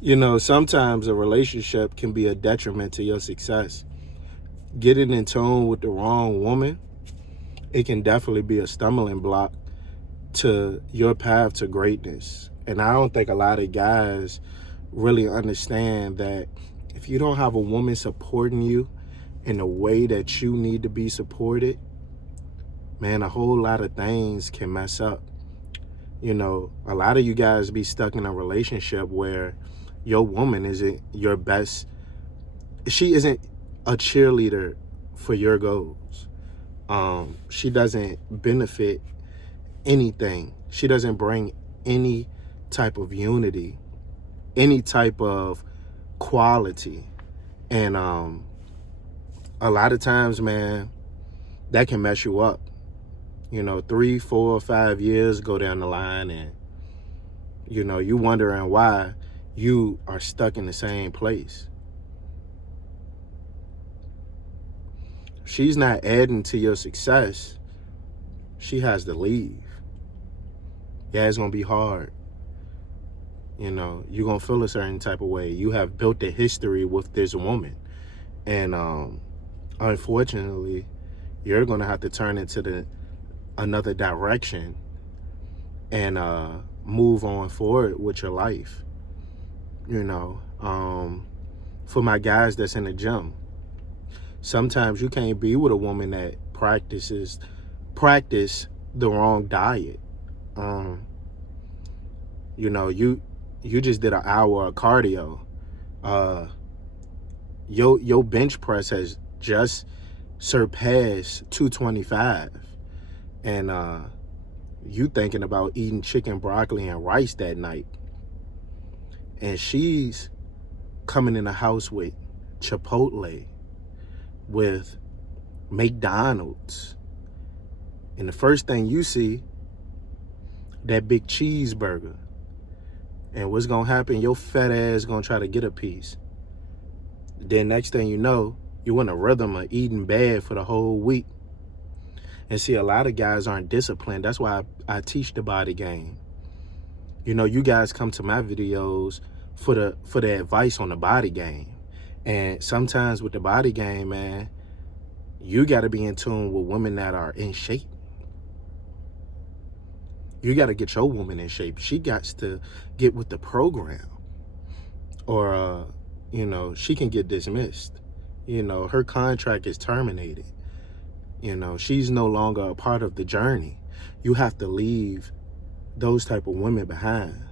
You know, sometimes a relationship can be a detriment to your success. Getting in tune with the wrong woman, it can definitely be a stumbling block to your path to greatness. And I don't think a lot of guys really understand that if you don't have a woman supporting you in the way that you need to be supported, man, a whole lot of things can mess up. You know, a lot of you guys be stuck in a relationship where your woman isn't your best, she isn't a cheerleader for your goals. She doesn't benefit anything. She doesn't bring any type of unity, any type of quality. And a lot of times, man, that can mess you up. You know, 3, 4, 5 years go down the line, and you know, you wondering why you are stuck in the same place. She's not adding to your success. She has to leave. Yeah, it's gonna be hard. You know, you're gonna feel a certain type of way. You have built a history with this woman, and unfortunately, you're gonna have to turn into the another direction and move on forward with your life. You know, for my guys that's in the gym, sometimes you can't be with a woman that practice the wrong diet. Um, you know, you just did an hour of cardio. Uh, your bench press has just surpassed 225, and you thinking about eating chicken, broccoli, and rice that night, and she's coming in the house with Chipotle, with McDonald's, and the first thing you see, that big cheeseburger. And what's gonna happen? Your fat ass gonna try to get a piece. Then next thing you know, you in a rhythm of eating bad for the whole week. And see, a lot of guys aren't disciplined. That's why I teach the body game. You know, you guys come to my videos for the advice on the body game. And sometimes with the body game, man, you got to be in tune with women that are in shape. You got to get your woman in shape. She got to get with the program, or you know, she can get dismissed. You know, her contract is terminated. You know, she's no longer a part of the journey. You have to leave those type of women behind.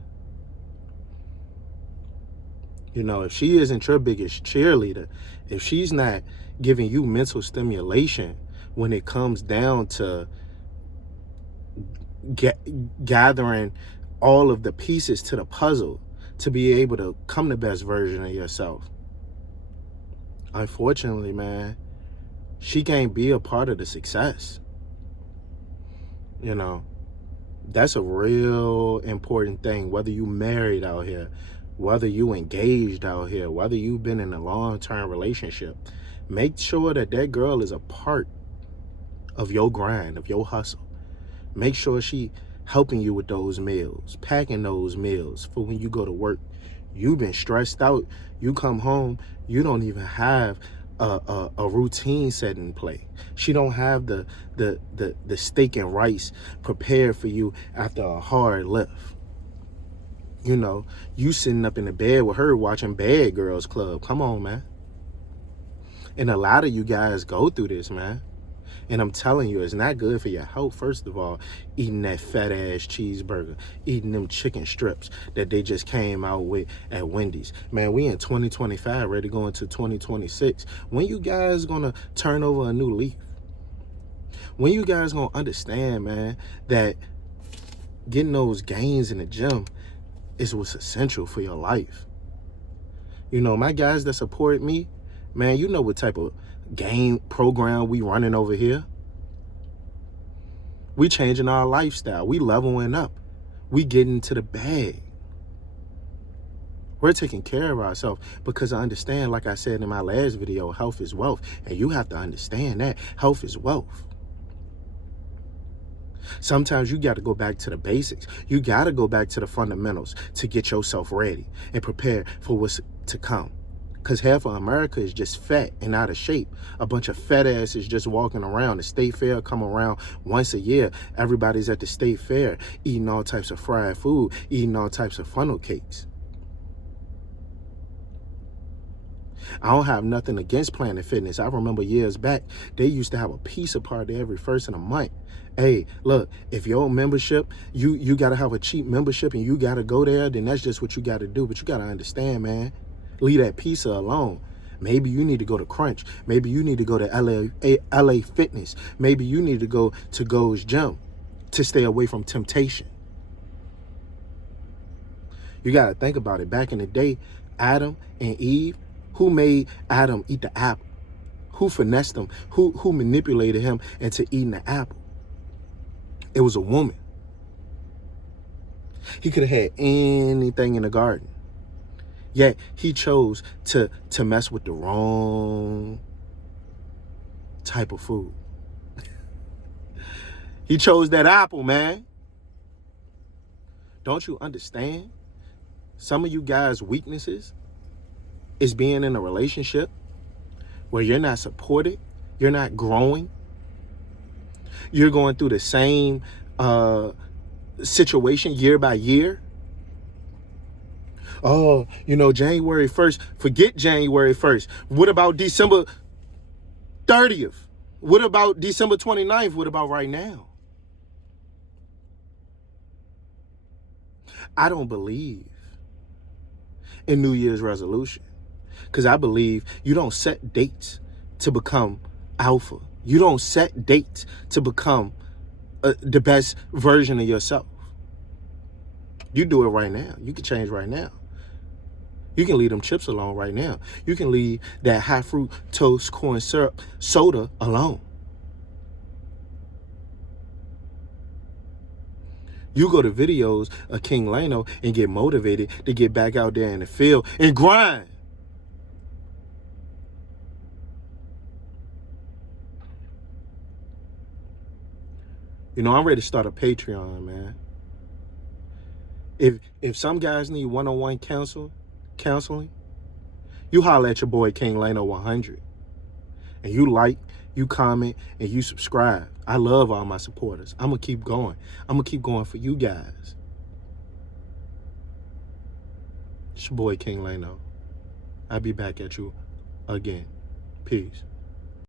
You know, if she isn't your biggest cheerleader, if she's not giving you mental stimulation when it comes down to gathering all of the pieces to the puzzle to be able to come the best version of yourself, unfortunately, man, she can't be a part of the success. You know, that's a real important thing. Whether you married out here, whether you engaged out here, whether you've been in a long-term relationship, make sure that that girl is a part of your grind, of your hustle. Make sure she helping you with those meals, packing those meals for when you go to work. You've been stressed out. You come home, you don't even have a routine set in play. She don't have the steak and rice prepared for you after a hard lift. You know, you sitting up in the bed with her watching Bad Girls Club. Come on, man. And a lot of you guys go through this, man. And I'm telling you, it's not good for your health, first of all, eating that fat ass cheeseburger, eating them chicken strips that they just came out with at Wendy's. Man, we in 2025, ready to go into 2026. When you guys gonna turn over a new leaf? When you guys gonna understand, man, that getting those gains in the gym is what's essential for your life? You know, my guys that support me, man, you know what type of game program we running over here. We changing our lifestyle. We leveling up. We getting to the bag. We're taking care of ourselves because I understand, like I said in my last video, health is wealth. And you have to understand that health is wealth. Sometimes you got to go back to the basics. You got to go back to the fundamentals to get yourself ready and prepare for what's to come. Because half of America is just fat and out of shape. A bunch of fat asses just walking around. The state fair come around once a year. Everybody's at the state fair eating all types of fried food, eating all types of funnel cakes. I don't have nothing against Planet Fitness. I remember years back, they used to have a pizza party every first of the month. Hey, look, if your membership, you got to have a cheap membership and you got to go there, then that's just what you got to do. But you got to understand, man, leave that pizza alone. Maybe you need to go to Crunch. Maybe you need to go to LA Fitness. Maybe you need to go to Gold's Gym to stay away from temptation. You got to think about it. Back in the day, Adam and Eve, who made Adam eat the apple? Who finessed him? Who manipulated him into eating the apple? It was a woman. He could have had anything in the garden. Yet he chose to mess with the wrong type of food. He chose that apple, man. Don't you understand? Some of you guys' weaknesses is being in a relationship where you're not supported, you're not growing, you're going through the same situation year by year. Oh, January 1st, forget January 1st. What about December 30th? What about December 29th? What about right now? I don't believe in New Year's resolution. Because I believe you don't set dates to become alpha. You don't set dates to become the best version of yourself. You do it right now. You can change right now. You can leave them chips alone right now. You can leave that high fructose corn syrup soda alone. You go to videos of King Lano and get motivated to get back out there in the field and grind. I'm ready to start a Patreon, man. If some guys need one-on-one counseling, you holler at your boy King Lano 100. And you like, you comment, and you subscribe. I love all my supporters. I'm going to keep going. I'm going to keep going for you guys. It's your boy King Lano. I'll be back at you again. Peace.